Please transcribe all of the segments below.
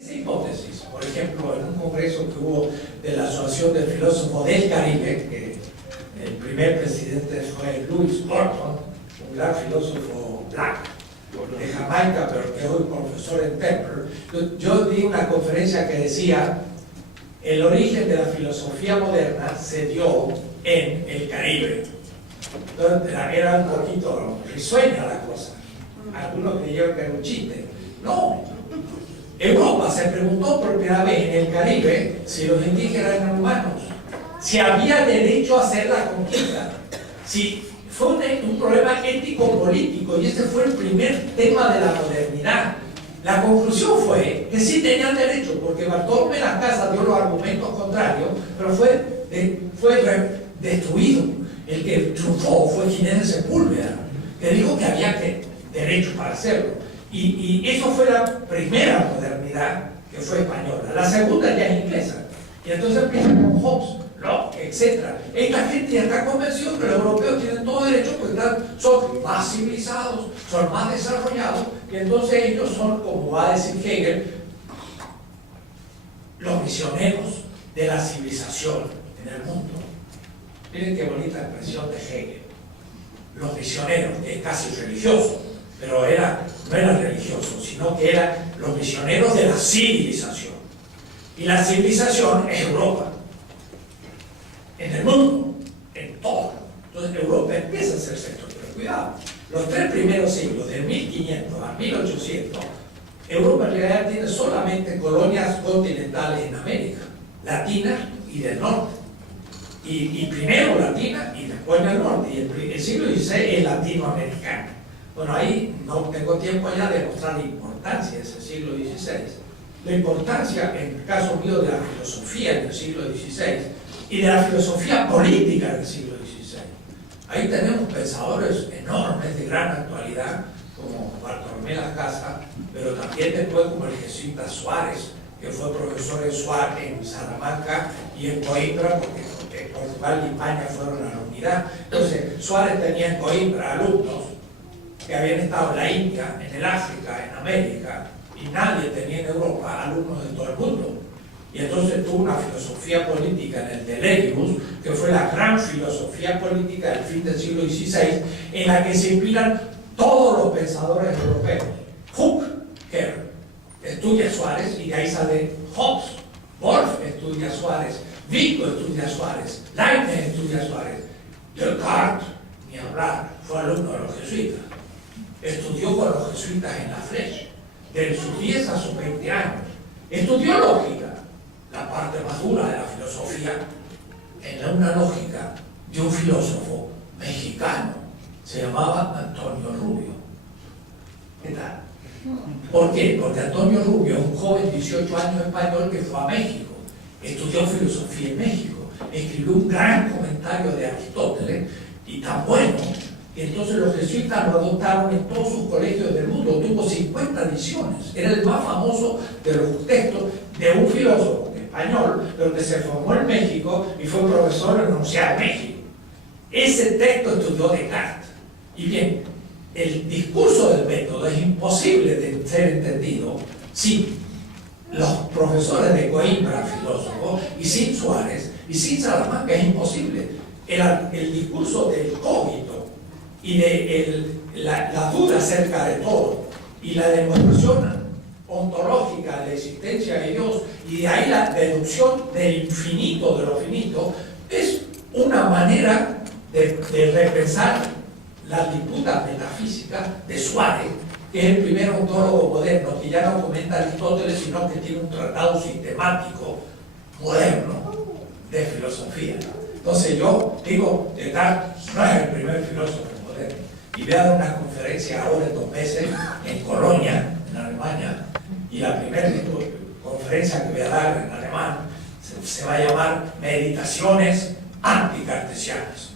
Esa hipótesis, por ejemplo, en un congreso que hubo de la Asociación de Filósofos del Caribe, que el primer presidente fue Louis Orton, un gran filósofo black de Jamaica, pero que hoy es profesor en Temple. Yo di una conferencia que decía: el origen de la filosofía moderna se dio en el Caribe. Entonces era un poquito risueña la cosa. Algunos creyeron que era un chiste. No. Europa se preguntó por primera vez en el Caribe si los indígenas eran humanos, si había derecho a hacer la conquista, si fue un problema ético-político, y este fue el primer tema de la modernidad. La conclusión fue que sí tenían derecho, porque Bartolomé Las Casas dio los argumentos contrarios, pero fue destruido. El que triunfó fue Ginés de Sepúlveda, que dijo que había derecho para hacerlo. Y eso fue la primera modernidad, que fue española. La segunda ya es inglesa. Y entonces empieza con Hobbes, Locke, etc. Esta gente ya está convencida que los europeos tienen todo derecho porque son más civilizados, son más desarrollados, y entonces ellos son, como va a decir Hegel, los misioneros de la civilización en el mundo. Miren qué bonita expresión de Hegel. Los misioneros, que es casi religioso, pero no era religioso, sino que eran los misioneros de la civilización. Y la civilización es Europa. En el mundo, en todo. Entonces Europa empieza a ser sector, pero cuidado. Los 3 primeros siglos, de 1500 a 1800, Europa en realidad tiene solamente colonias continentales en América, Latina y del norte. Y primero Latina y después del norte. Y el siglo XVI es latinoamericano. Bueno, ahí no tengo tiempo ya de mostrar la importancia de ese siglo XVI. La importancia, en el caso mío, de la filosofía del siglo XVI y de la filosofía política del siglo XVI. Ahí tenemos pensadores enormes de gran actualidad, como Bartolomé Las Casas, pero también después como el jesuita Suárez, que fue profesor en Salamanca y en Coimbra, porque Portugal y España fueron a la unidad. Entonces, Suárez tenía en Coimbra alumnos que habían estado en la India, en el África, en América, y nadie tenía en Europa alumnos de todo el mundo. Y entonces tuvo una filosofía política en el Telegibus, que fue la gran filosofía política del fin del siglo XVI, en la que se inspiran todos los pensadores europeos. Hooke, que estudia Suárez, y de ahí sale Hobbes. Wolff estudia Suárez, Vico estudia Suárez, Leibniz estudia Suárez, Descartes, ni hablar, fue alumno de los jesuitas. Estudió con los jesuitas en la Flecha, de sus 10 a sus 20 años. Estudió lógica, la parte más dura de la filosofía, en una lógica de un filósofo mexicano, se llamaba Antonio Rubio. ¿Qué tal? ¿Por qué? Porque Antonio Rubio es un joven de 18 años español que fue a México, estudió filosofía en México, escribió un gran comentario de Aristóteles, y tan bueno, y entonces los jesuitas lo adoptaron en todos sus colegios del mundo. Tuvo 50 ediciones, era el más famoso de los textos de un filósofo español, pero que se formó en México y fue profesor en la Universidad de México. Ese texto estudió Descartes. Y bien, el discurso del método es imposible de ser entendido sin los profesores de Coimbra, filósofos, y sin Suárez, y sin Salamanca. Es imposible. El discurso del cogito y de la duda acerca de todo, y la demostración ontológica de la existencia de Dios, y de ahí la deducción del infinito de lo finito, es una manera de repensar las disputas metafísicas de Suárez, que es el primer ontólogo moderno, que ya no comenta Aristóteles, sino que tiene un tratado sistemático moderno de filosofía. Entonces yo digo, Descartes no es el primer filósofo moderno. Y voy a dar una conferencia ahora en 2 meses en Colonia, en Alemania, y la primera conferencia que voy a dar en alemán se va a llamar Meditaciones anticartesianas.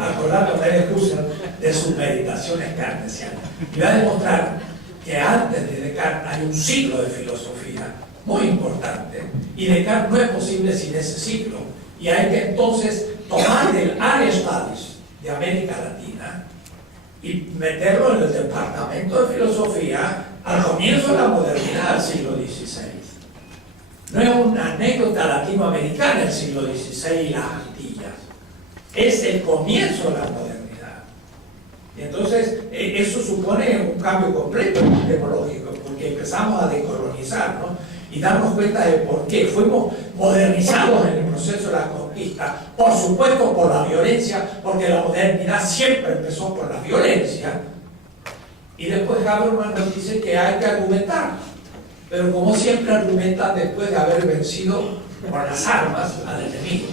Acordándome de Husserl de sus meditaciones cartesianas. Y voy a demostrar que antes de Descartes hay un siglo de filosofía muy importante, y Descartes no es posible sin ese siglo, y hay que entonces tomar el Area Studies de América Latina y meterlo en el departamento de filosofía al comienzo de la modernidad del siglo XVI. No es una anécdota latinoamericana el siglo XVI y las Antillas. Es el comienzo de la modernidad. Y entonces, eso supone un cambio completo epistemológico, porque empezamos a decolonizar, ¿no? Y darnos cuenta de por qué. Fuimos modernizados en el proceso de la conquista, por supuesto por la violencia, porque la modernidad siempre empezó por la violencia. Y después Habermas nos dice que hay que argumentar. Pero como siempre argumentan después de haber vencido con las armas al enemigo.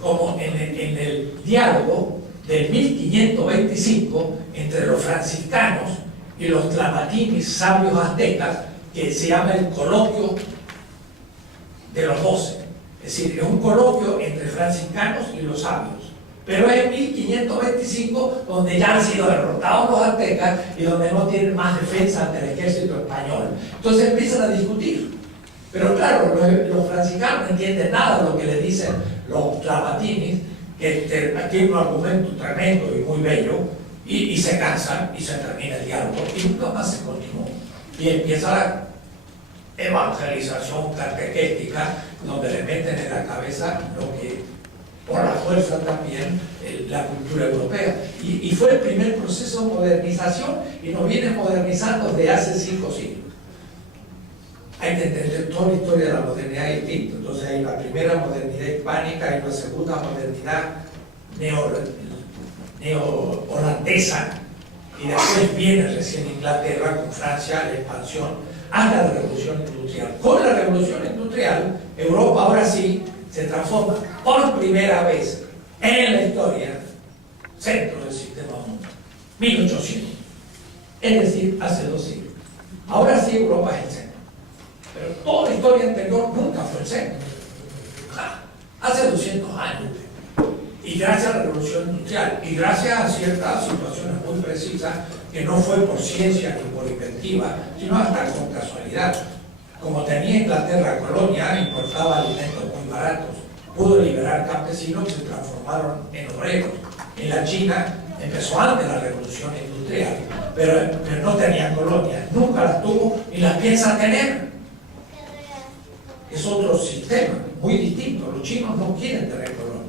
Como en el diálogo del 1525 entre los franciscanos y los tlamatines sabios aztecas, que se llama el coloquio de los 12. Es decir, es un coloquio entre franciscanos y los sabios. Pero es en 1525 donde ya han sido derrotados los aztecas y donde no tienen más defensa ante el ejército español. Entonces empiezan a discutir. Pero claro, los franciscanos no entienden nada de lo que le dicen los tlamatines, que tienen un argumento tremendo y muy bello, y se cansan y se termina el diálogo. Y nunca más se continuó. Y empieza la evangelización catequética, donde le meten en la cabeza lo que por la fuerza también la cultura europea. Y fue el primer proceso de modernización y nos viene modernizando desde hace 5 siglos. Hay que entender toda la historia de la modernidad distinta. Entonces hay la primera modernidad hispánica, hay la segunda modernidad neo-holandesa, y después viene recién Inglaterra con Francia, la expansión, hasta la revolución industrial. Con la revolución industrial, Europa ahora sí se transforma por primera vez en la historia centro del sistema mundial. 1800. Es decir, hace 2 siglos. Ahora sí Europa es el centro. Pero toda la historia anterior nunca fue el centro. Hace 200 años. Y gracias a la revolución industrial, y gracias a ciertas situaciones muy precisas, que no fue por ciencia ni por inventiva, sino hasta con casualidad. Como tenía Inglaterra colonia, importaba alimentos muy baratos, pudo liberar campesinos que se transformaron en obreros. En la China empezó antes la revolución industrial, pero no tenía colonias, nunca las tuvo ni las piensa tener. Es otro sistema muy distinto. Los chinos no quieren tener colonias.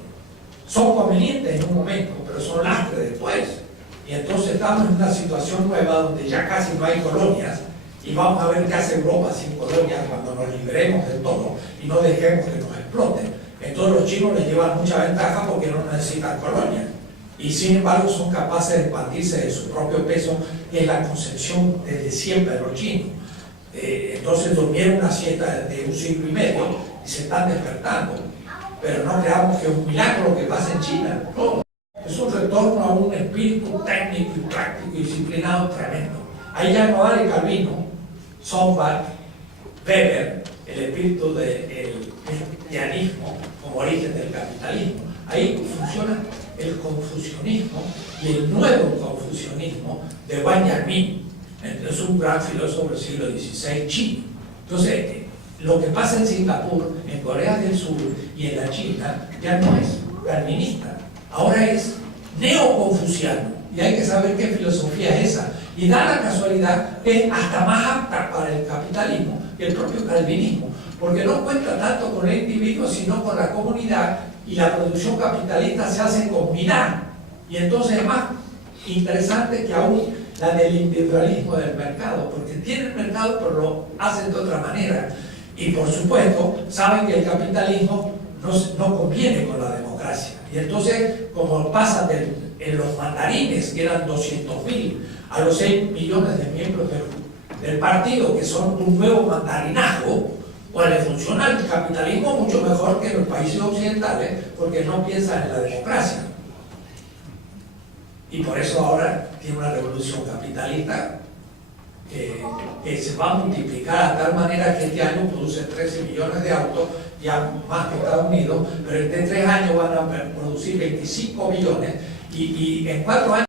Son convenientes en un momento, pero son lastre después. Y entonces estamos en una situación nueva donde ya casi no hay colonias, y vamos a ver qué hace Europa sin colonias cuando nos liberemos de todo y no dejemos que nos exploten. Entonces los chinos les llevan mucha ventaja porque no necesitan colonias, y sin embargo son capaces de expandirse de su propio peso, que es la concepción desde siempre de los chinos. Entonces durmieron una siesta de 1 siglo y medio y se están despertando. Pero no creamos que es un milagro lo que pasa en China. No, es un retorno a un espíritu técnico y práctico y disciplinado tremendo. Ahí ya no vale Calvino, Sombart, Weber, el espíritu del cristianismo como origen del capitalismo. Ahí funciona el confucianismo y el nuevo confucianismo de Wang Yangming. Es un gran filósofo del siglo XVI chino. Entonces, lo que pasa en Singapur, en Corea del Sur y en la China ya no es calvinista, ahora es neoconfuciano, y hay que saber qué filosofía es esa. Y da la casualidad que es hasta más apta para el capitalismo que el propio calvinismo, porque no cuenta tanto con el individuo sino con la comunidad, y la producción capitalista se hace en comunidad, y entonces es más interesante que aún la del individualismo del mercado, porque tienen mercado pero lo hacen de otra manera. Y por supuesto, saben que el capitalismo no conviene con la democracia. Y entonces, como pasan en los mandarines, que eran 200.000, a los 6 millones de miembros del partido, que son un nuevo mandarinazgo, pues le funciona el capitalismo mucho mejor que en los países occidentales, porque no piensan en la democracia. Y por eso ahora tiene una revolución capitalista que se va a multiplicar a tal manera que este año produce 13 millones de autos, ya más que Estados Unidos, pero en 3 años van a producir 25 millones, y en 4 años